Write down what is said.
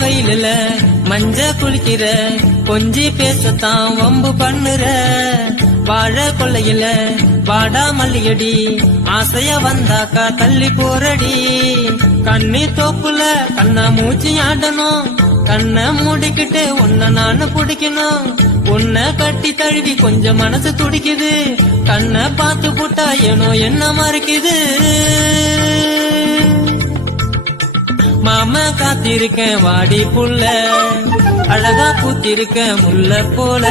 வெயில மஞ்ச குளிக்கிற கொஞ்சி பேசத்தான் வம்பு பண்ணுற வாழ கொள்ளையில வாடா மல்லியடி ஆசைய வந்தாக்கா தள்ளி போறடி கண்ணி தோப்புல கண்ணா மூச்சு ஆடணும் கண்ணை மூடிக்கிட்டு உன்ன நானு பிடிக்கணும் உன்னை கட்டி தழுவி கொஞ்சம் மனசு துடிக்குது கண்ணை பார்த்து போட்டா ஏனோ என்ன மறைக்குது மாமா காத்திருக்கேன் வாடி புள்ள அழகா பூத்திருக்க முல்ல போல